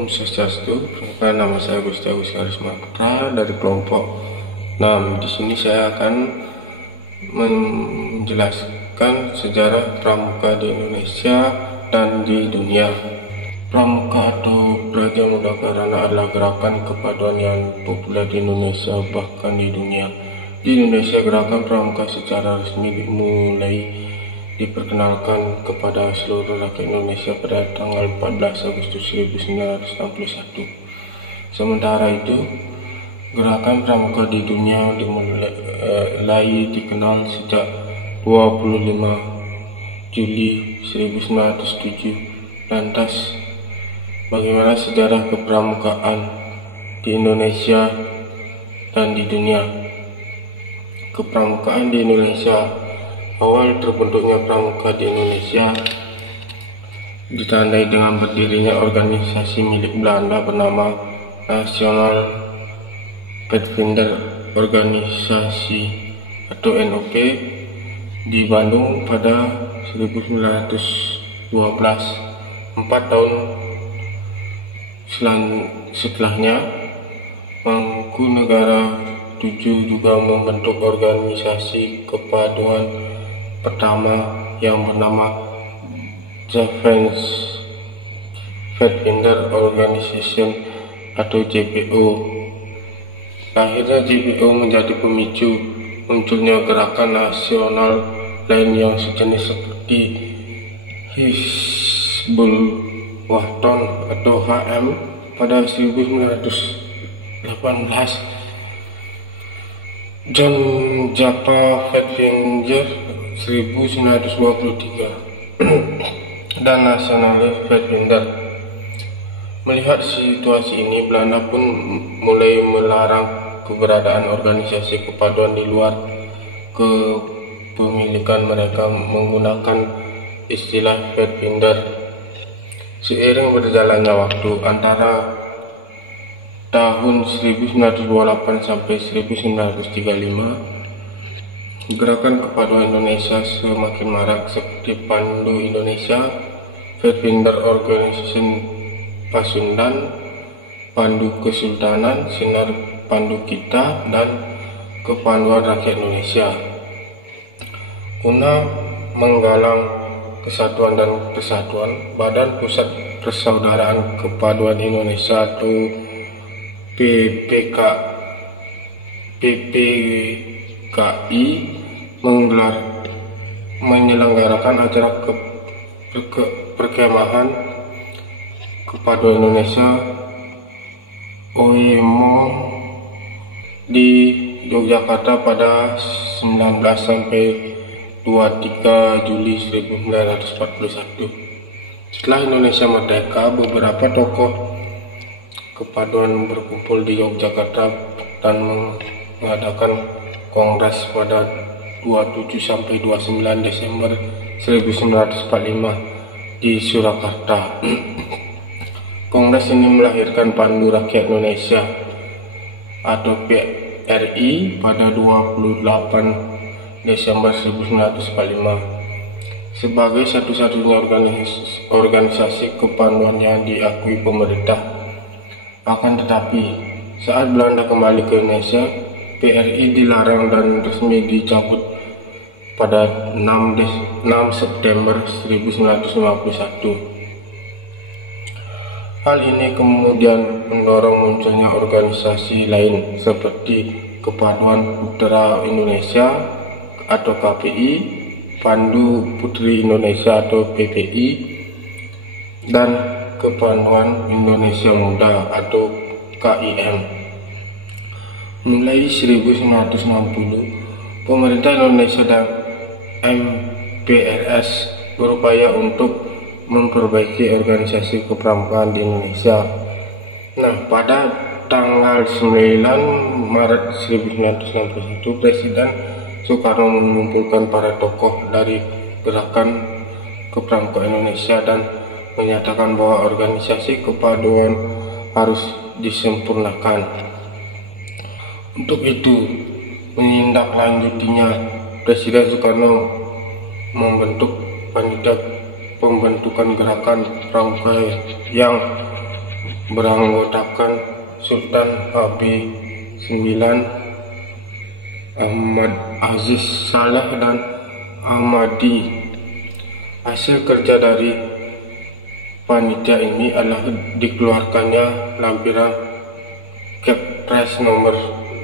Om Swastiastu. Nama saya Gusti Agus Karismata dari kelompok 6. Di sini saya akan menjelaskan sejarah pramuka di Indonesia dan di dunia. Pramuka atau Praja Muda Karana adalah gerakan kepaduan yang populer di Indonesia bahkan di dunia. Di Indonesia, gerakan pramuka secara resmi dimulai diperkenalkan kepada seluruh rakyat Indonesia pada tanggal 14 Agustus 1961. Sementara itu, gerakan pramuka di dunia dimulai dikenal sejak 25 Juli 1907. Lantas, bagaimana sejarah kepramukaan di Indonesia dan di dunia? Kepramukaan di Indonesia. Awal terbentuknya pramuka di Indonesia ditandai dengan berdirinya organisasi milik Belanda bernama National Pathfinder Organisasi atau NOP di Bandung pada 1912. 4 tahun setelahnya, Mangkunegara 7 juga membentuk organisasi kepaduan pertama yang bernama Japanese Pathfinder Organization atau JPO. Akhirnya JPO menjadi pemicu munculnya gerakan nasional lain yang sejenis seperti Hizbul Wahton atau HM pada 1918. John Japa Pathfinder 1923 dan Nasionalis Pathfinder. Melihat situasi ini, Belanda pun mulai melarang keberadaan organisasi kepaduan di luar kepemilikan mereka menggunakan istilah Pathfinder. Seiring berjalannya waktu antara tahun 1928 sampai 1935, gerakan kepaduan Indonesia semakin marak seperti Pandu Indonesia, Pathfinder Organization Pasundan, Pandu Kesultanan, Sinar Pandu Kita, dan Kepanduan Rakyat Indonesia. Guna menggalang kesatuan dan persatuan, Badan Pusat Persaudaraan Kepaduan Indonesia atau PPKI menyelenggarakan acara perkemahan kepaduan Indonesia OEMO di Yogyakarta pada 19 sampai 23 Juli 1941. Setelah Indonesia merdeka, beberapa tokoh kepaduan berkumpul di Yogyakarta dan mengadakan kongres pada 27 sampai 29 Desember 1945 di Surakarta. Kongres ini melahirkan Pandu Rakyat Indonesia atau PRI pada 28 Desember 1945 sebagai satu-satunya organisasi kepaduan yang diakui pemerintah. Akan tetapi, saat Belanda kembali ke Indonesia, PRI dilarang dan resmi dicabut pada 6 September 1951. Hal ini kemudian mendorong munculnya organisasi lain seperti Kepaduan Putra Indonesia atau KPI, Pandu Putri Indonesia atau PPI, dan Kepaduan Indonesia Muda atau KIM. Mulai 1960, pemerintah Indonesia dan MPRS berupaya untuk memperbaiki organisasi kepramukaan di Indonesia. Nah, pada tanggal 9 Maret 1961, Presiden Soekarno mengumpulkan para tokoh dari gerakan kepramukaan Indonesia dan menyatakan bahwa organisasi kepaduan harus disempurnakan. Untuk itu, menindaklanjutinya, Presiden Soekarno membentuk panitia pembentukan gerakan pramuka yang beranggotakan Sultan HB9, Ahmad Aziz Saleh dan Ahmadi. Hasil kerja dari panitia ini adalah dikeluarkannya lampiran Kepres nomor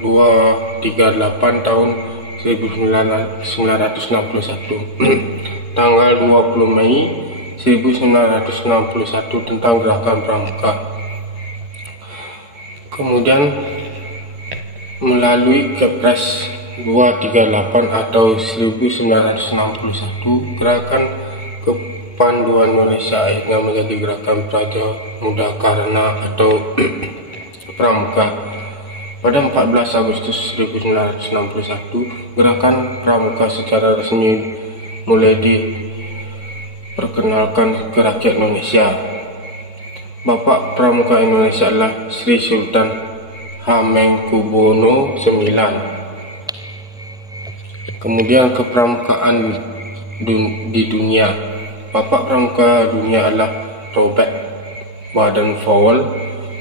238 tahun 1961 tanggal 20 Mei 1961 tentang Gerakan Pramuka. Kemudian melalui Kepres 238 atau 1961, Gerakan Kepanduan Indonesia akhirnya menjadi Gerakan Praja Muda Karana atau Pramuka. Pada 14 Agustus 1961, Gerakan Pramuka secara resmi mulai diperkenalkan ke rakyat Indonesia. Bapak Pramuka Indonesia adalah Sri Sultan Hamengkubuwono IX. Kemudian kepramukaan di dunia. Bapak Pramuka dunia adalah Robert Baden-Powell.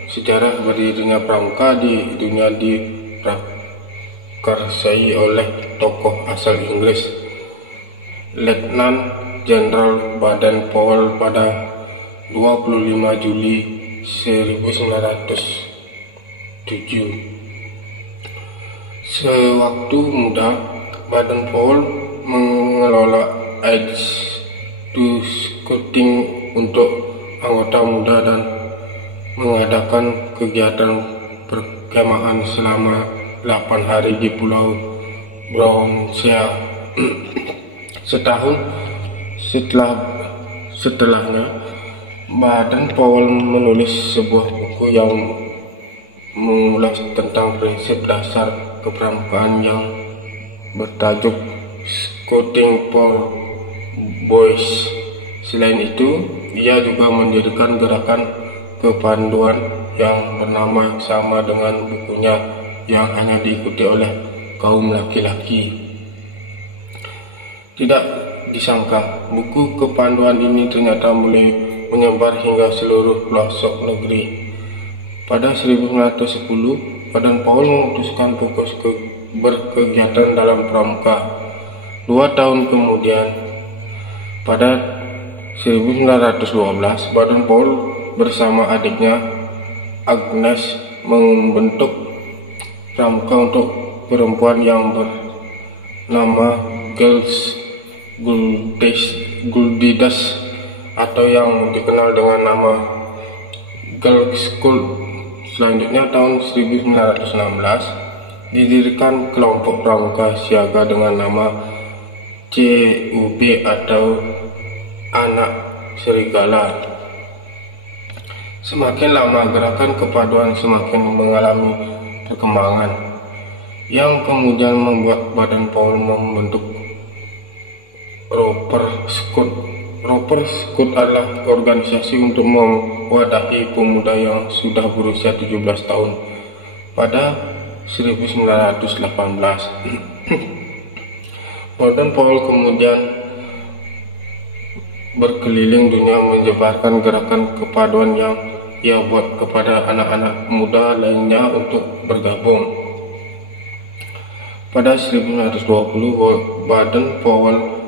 Sejarah berdirinya pramuka di dunia diprakarsai oleh tokoh asal Inggris, Letnan Jenderal Baden-Powell pada 25 Juli 1907. Sewaktu muda, Baden-Powell mengelola AIDS to Scouting untuk anggota muda dan mengadakan kegiatan perkemahan selama 8 hari di Pulau Brownsea. Setahun setelahnya, Baden-Powell menulis sebuah buku yang mengulas tentang prinsip dasar kepramukaan yang bertajuk Scouting for Boys. Selain itu, ia juga mendirikan gerakan kepanduan yang bernama sama dengan bukunya yang hanya diikuti oleh kaum laki-laki. Tidak disangka, buku kepanduan ini ternyata mulai menyebar hingga seluruh pelosok negeri. Pada 1910, Baden-Powell memutuskan fokus berkegiatan dalam pramuka. 2 tahun kemudian, pada 1912, Baden-Powell bersama adiknya Agnes membentuk pramuka untuk perempuan yang bernama Girls Guildidas atau yang dikenal dengan nama Girls School. Selanjutnya tahun 1916 didirikan kelompok pramuka siaga dengan nama CUB atau Anak Serigala. Semakin lama gerakan kepaduan semakin mengalami perkembangan, yang kemudian membuat Baden-Powell membentuk Roper Scout. Roper Scout adalah organisasi untuk mewadahi pemuda yang sudah berusia 17 tahun pada 1918. Baden-Powell kemudian berkeliling dunia menyebarkan gerakan kepaduan yang ia buat kepada anak-anak muda lainnya untuk bergabung. Pada 1920, Baden-Powell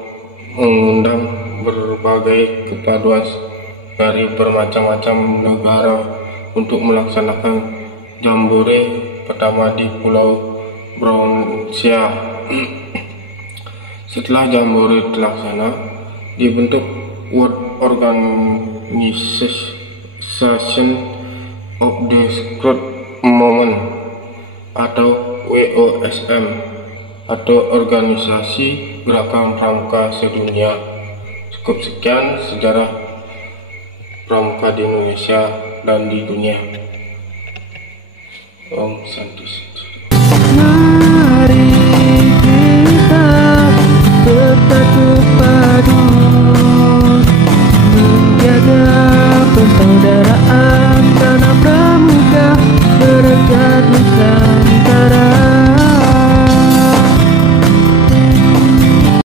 mengundang berbagai kepaduan dari bermacam-macam negara untuk melaksanakan jambore pertama di Pulau Brownsea. Setelah jambore terlaksana, dibentuk World Organization of the Scout Movement atau WOSM atau Organisasi Gerakan Pramuka Sedunia. Cukup sekian sejarah pramuka di Indonesia dan di dunia. Om Santi.